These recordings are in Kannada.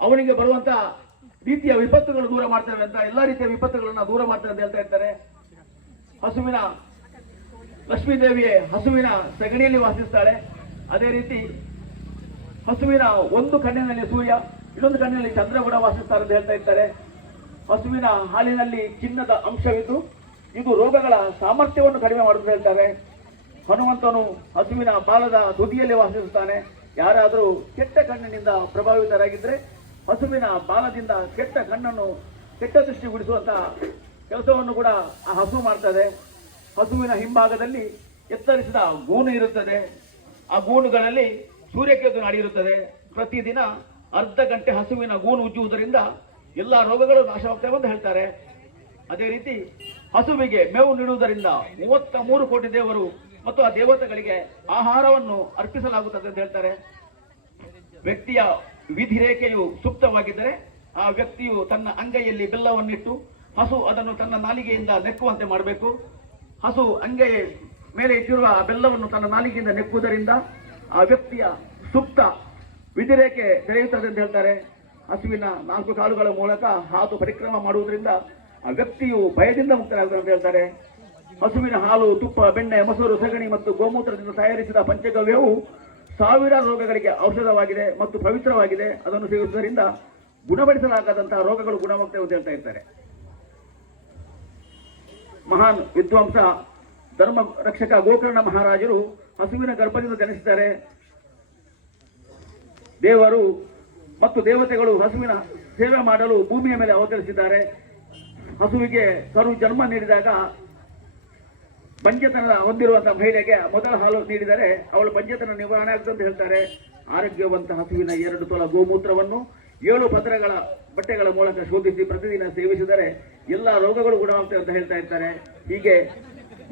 ಅವನಿಗೆ ಬರುವಂತ ರೀತಿಯ ವಿಪತ್ತುಗಳು ದೂರ ಮಾಡ್ತೇವೆ ಅಂತ, ಎಲ್ಲಾ ರೀತಿಯ ವಿಪತ್ತುಗಳನ್ನ ದೂರ ಮಾಡ್ತೇವೆ ಅಂತ ಹೇಳ್ತಾ ಇರ್ತಾರೆ. ಹಸುವಿನ, ಲಕ್ಷ್ಮೀದೇವಿಯೇ ಹಸುವಿನ ಸಗಣಿಯಲ್ಲಿ ವಾಸಿಸ್ತಾಳೆ. ಅದೇ ರೀತಿ ಹಸುವಿನ ಒಂದು ಕಣ್ಣಿನಲ್ಲಿ ಸೂರ್ಯ, ಇನ್ನೊಂದು ಕಣ್ಣಿನಲ್ಲಿ ಚಂದ್ರ ಕೂಡ ವಾಸಿಸ್ತಾರೆ ಅಂತ ಹೇಳ್ತಾ ಇರ್ತಾರೆ. ಹಸುವಿನ ಹಾಲಿನಲ್ಲಿ ಚಿನ್ನದ ಅಂಶವಿದ್ದು, ಇದು ರೋಗಗಳ ಸಾಮರ್ಥ್ಯವನ್ನು ಕಡಿಮೆ ಮಾಡುತ್ತೆ ಹೇಳ್ತಾರೆ. ಹನುಮಂತನು ಹಸುವಿನ ಬಾಲದ ತುದಿಯಲ್ಲಿ ವಾಸಿಸುತ್ತಾನೆ ಯಾರಾದರೂ ಕೆಟ್ಟ ಕಣ್ಣಿನಿಂದ ಪ್ರಭಾವಿತರಾಗಿದ್ದರೆ ಹಸುವಿನ ಬಾಲದಿಂದ ಕೆಟ್ಟ ಕಣ್ಣನ್ನು, ಕೆಟ್ಟ ದೃಷ್ಟಿ ಗುಡಿಸುವಂತಹ ಕೆಲಸವನ್ನು ಕೂಡ ಆ ಹಸು ಮಾಡ್ತದೆ. ಹಸುವಿನ ಹಿಂಭಾಗದಲ್ಲಿ ಎತ್ತರಿಸಿದ ಗೂನು ಇರುತ್ತದೆ. ಆ ಗೂನುಗಳಲ್ಲಿ ಸೂರ್ಯಕೇತು ನಡೆಯಿರುತ್ತದೆ ಪ್ರತಿದಿನ ಅರ್ಧ ಗಂಟೆ ಹಸುವಿನ ಗೂನು ಉಜ್ಜುವುದರಿಂದ ಎಲ್ಲ ರೋಗಗಳು ನಾಶವಾಗ್ತವೆ ಅಂತ ಹೇಳ್ತಾರೆ. ಅದೇ ರೀತಿ ಹಸುವಿಗೆ ಮೇವು ನೀಡುವುದರಿಂದ ಮೂವತ್ತ ಮೂರು ಕೋಟಿ ದೇವರು ಮತ್ತು ಆ ದೇವತೆಗಳಿಗೆ ಆಹಾರವನ್ನು ಅರ್ಪಿಸಲಾಗುತ್ತದೆ ಅಂತ ಹೇಳ್ತಾರೆ. ವ್ಯಕ್ತಿಯ ವಿಧಿ ಸುಪ್ತವಾಗಿದ್ದರೆ ಆ ವ್ಯಕ್ತಿಯು ತನ್ನ ಅಂಗೈಯಲ್ಲಿ ಬೆಲ್ಲವನ್ನಿಟ್ಟು ಹಸು ಅದನ್ನು ತನ್ನ ನಾಲಿಗೆಯಿಂದ ನೆಕ್ಕುವಂತೆ ಮಾಡಬೇಕು. ಹಸು ಅಂಗೈ ಮೇಲೆ ಇಟ್ಟಿರುವ ಆ ಬೆಲ್ಲವನ್ನು ತನ್ನ ನಾಲಿಗೆಯಿಂದ ನೆಕ್ಕುವುದರಿಂದ ಆ ವ್ಯಕ್ತಿಯ ಸುಪ್ತ ವಿಧಿರೇಖೆ ತೆರೆಯುತ್ತದೆ ಅಂತ ಹೇಳ್ತಾರೆ. ಹಸುವಿನ ನಾಲ್ಕು ಕಾಲುಗಳ ಮೂಲಕ ಹಾದು ಪರಿಕ್ರಮ ಮಾಡುವುದರಿಂದ ಆ ವ್ಯಕ್ತಿಯು ಭಯದಿಂದ ಮುಕ್ತರಾಗುತ್ತದೆ ಅಂತ ಹೇಳ್ತಾರೆ. ಹಸುವಿನ ಹಾಲು ತುಪ್ಪ, ಬೆಣ್ಣೆ, ಮೊಸರು, ಸಗಣಿ ಮತ್ತು ಗೋಮೂತ್ರದಿಂದ ತಯಾರಿಸಿದ ಪಂಚಗವ್ಯವು ಸಾವಿರ ರೋಗಗಳಿಗೆ ಔಷಧವಾಗಿದೆ ಮತ್ತು ಪವಿತ್ರವಾಗಿದೆ, ಅದನ್ನು ಸೇವಿಸುವುದರಿಂದ ಗುಣಪಡಿಸಲಾಗದಂತಹ ರೋಗಗಳು ಗುಣವಾಗ್ತವೆ ಅಂತ ಹೇಳ್ತಾ ಇರ್ತಾರೆ. ಮಹಾನ್ ವಿದ್ವಾಂಸ, ಧರ್ಮ ರಕ್ಷಕ ಗೋಕರ್ಣ ಮಹಾರಾಜರು ಹಸುವಿನ ಗರ್ಭದಿಂದ ಜನಿಸಿದ್ದಾರೆ. ದೇವರು ಮತ್ತು ದೇವತೆಗಳು ಹಸುವಿನ ಸೇವೆ ಮಾಡಲು ಭೂಮಿಯ ಮೇಲೆ ಅವತರಿಸಿದ್ದಾರೆ. ಹಸುವಿಗೆ ಕರು ಜನ್ಮ ನೀಡಿದಾಗ ಪಂಚತನ ಹೊಂದಿರುವಂತಹ ಮಹಿಳೆಗೆ ಮೊದಲ ಹಾಲು ನೀಡಿದರೆ ಅವಳು ಪಂಚತನ ನಿವಾರಣೆ ಅಂತ ಹೇಳ್ತಾರೆ. ಆರೋಗ್ಯವಂತ ಹಸುವಿನ ಎರಡು ತೊಲ ಗೋಮೂತ್ರವನ್ನು ಏಳು ಪತ್ರಗಳ ಬಟ್ಟೆಗಳ ಮೂಲಕ ಶೋಧಿಸಿ ಪ್ರತಿದಿನ ಸೇವಿಸಿದರೆ ಎಲ್ಲ ರೋಗಗಳು ಗುಣವಾಗ್ತವೆ ಅಂತ ಹೇಳ್ತಾ ಇರ್ತಾರೆ. ಹೀಗೆ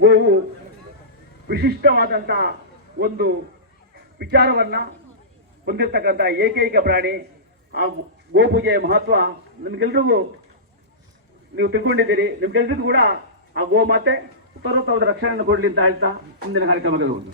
ಗೋವು ವಿಶಿಷ್ಟವಾದಂತಹ ಒಂದು ವಿಚಾರವನ್ನ ಹೊಂದಿರ್ತಕ್ಕಂಥ ಏಕೈಕ ಪ್ರಾಣಿ. ಆ ಗೋಪೂಜೆಯ ಮಹತ್ವ ನಿಮ್ಗೆಲ್ರಿಗೂ ನೀವು ತಿಳ್ಕೊಂಡಿದ್ದೀರಿ. ನಿಮ್ಗೆಲ್ರಿಗೂ ಕೂಡ ಆ ಗೋಮಾತೆ ಉತ್ತರೋತ್ತರದ ರಕ್ಷಣೆಯನ್ನು ಕೊಡಲಿ ಅಂತ ಹೇಳ್ತಾ ಮುಂದಿನ ಕಾರ್ಯಕ್ರಮಕ್ಕೆ ಹೋಗುದು.